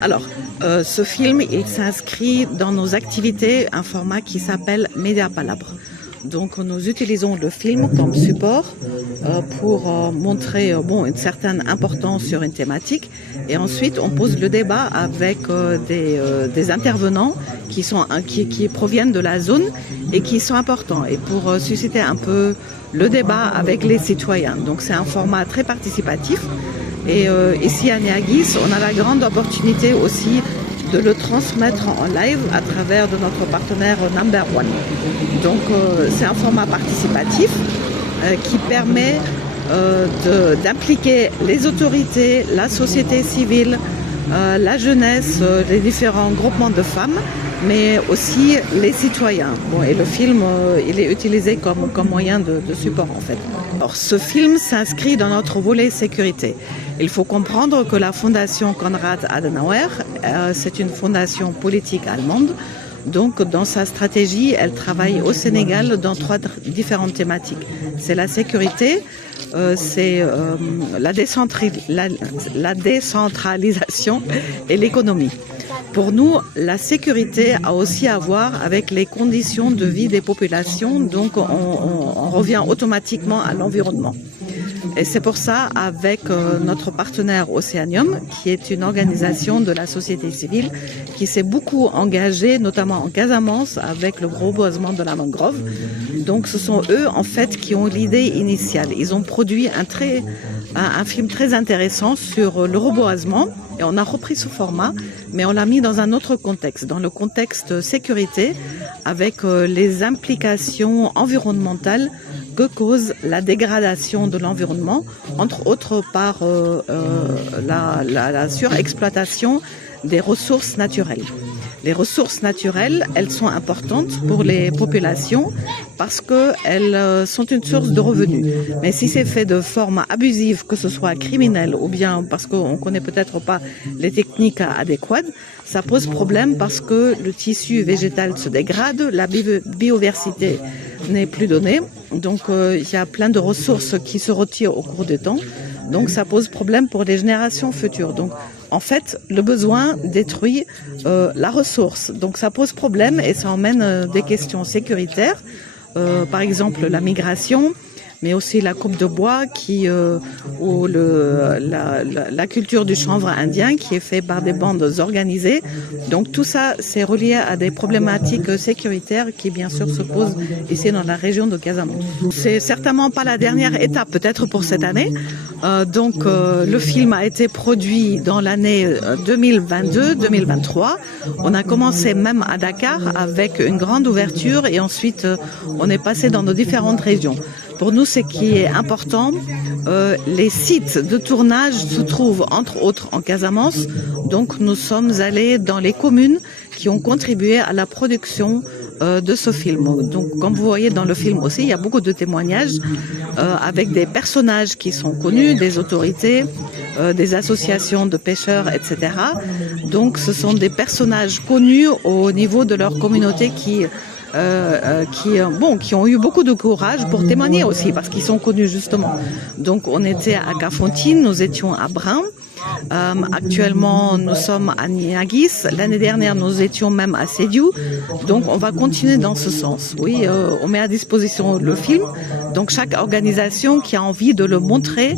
Alors, ce film, il s'inscrit dans nos activités, un format qui s'appelle Média Palabre. Donc, nous utilisons le film comme support pour montrer une certaine importance sur une thématique. Et ensuite, on pose le débat avec des intervenants qui proviennent de la zone et qui sont importants. Et pour susciter un peu le débat avec les citoyens. Donc, c'est un format très participatif. Et ici à Niaguis, on a la grande opportunité aussi de le transmettre en live à travers de notre partenaire Number One. Donc c'est un format participatif qui permet d'impliquer les autorités, la société civile, la jeunesse, les différents groupements de femmes, mais aussi les citoyens. Bon, et le film, il est utilisé comme moyen de support en fait. Alors, ce film s'inscrit dans notre volet sécurité. Il faut comprendre que la fondation Konrad Adenauer, c'est une fondation politique allemande. Donc, dans sa stratégie, elle travaille au Sénégal dans 3 différentes thématiques. C'est la sécurité, c'est la décentralisation et l'économie. Pour nous, la sécurité a aussi à voir avec les conditions de vie des populations, donc on revient automatiquement à l'environnement. Et c'est pour ça, avec notre partenaire Océanium, qui est une organisation de la société civile, qui s'est beaucoup engagée, notamment en Casamance, avec le reboisement de la mangrove. Donc ce sont eux, en fait, qui ont l'idée initiale. Ils ont produit un film très intéressant sur le reboisement, et on a repris ce format, mais on l'a mis dans un autre contexte, dans le contexte sécurité, avec les implications environnementales que cause la dégradation de l'environnement, entre autres par la surexploitation des ressources naturelles. Les ressources naturelles, elles sont importantes pour les populations parce qu'elles sont une source de revenus. Mais si c'est fait de forme abusive, que ce soit criminelle ou bien parce qu'on ne connaît peut-être pas les techniques adéquates, ça pose problème parce que le tissu végétal se dégrade, la biodiversité n'est plus donnée. Donc il y a plein de ressources qui se retirent au cours du temps. Donc ça pose problème pour les générations futures. Donc en fait, le besoin détruit la ressource. Donc ça pose problème et ça emmène des questions sécuritaires. Par exemple, la migration, mais aussi la coupe de bois ou la culture du chanvre indien qui est fait par des bandes organisées. Donc tout ça, c'est relié à des problématiques sécuritaires qui bien sûr se posent ici dans la région de Casamance. C'est certainement pas la dernière étape, peut-être pour cette année. Le film a été produit dans l'année 2022-2023. On a commencé même à Dakar avec une grande ouverture et ensuite on est passé dans nos différentes régions. Pour nous, ce qui est important, les sites de tournage se trouvent entre autres en Casamance. Donc nous sommes allés dans les communes qui ont contribué à la production de ce film. Donc comme vous voyez dans le film aussi, il y a beaucoup de témoignages avec des personnages qui sont connus, des autorités, des associations de pêcheurs, etc. Donc ce sont des personnages connus au niveau de leur communauté qui ont eu beaucoup de courage pour témoigner aussi, parce qu'ils sont connus justement. Donc on était à Kafountine, nous étions à Brin. Actuellement, nous sommes à Niaguis. L'année dernière, nous étions même à Sédiou. Donc, on va continuer dans ce sens. Oui, on met à disposition le film. Donc, chaque organisation qui a envie de le montrer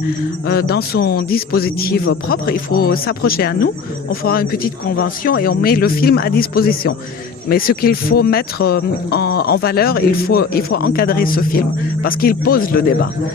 dans son dispositif propre, il faut s'approcher à nous. On fera une petite convention et on met le film à disposition. Mais ce qu'il faut mettre en valeur, il faut encadrer ce film parce qu'il pose le débat.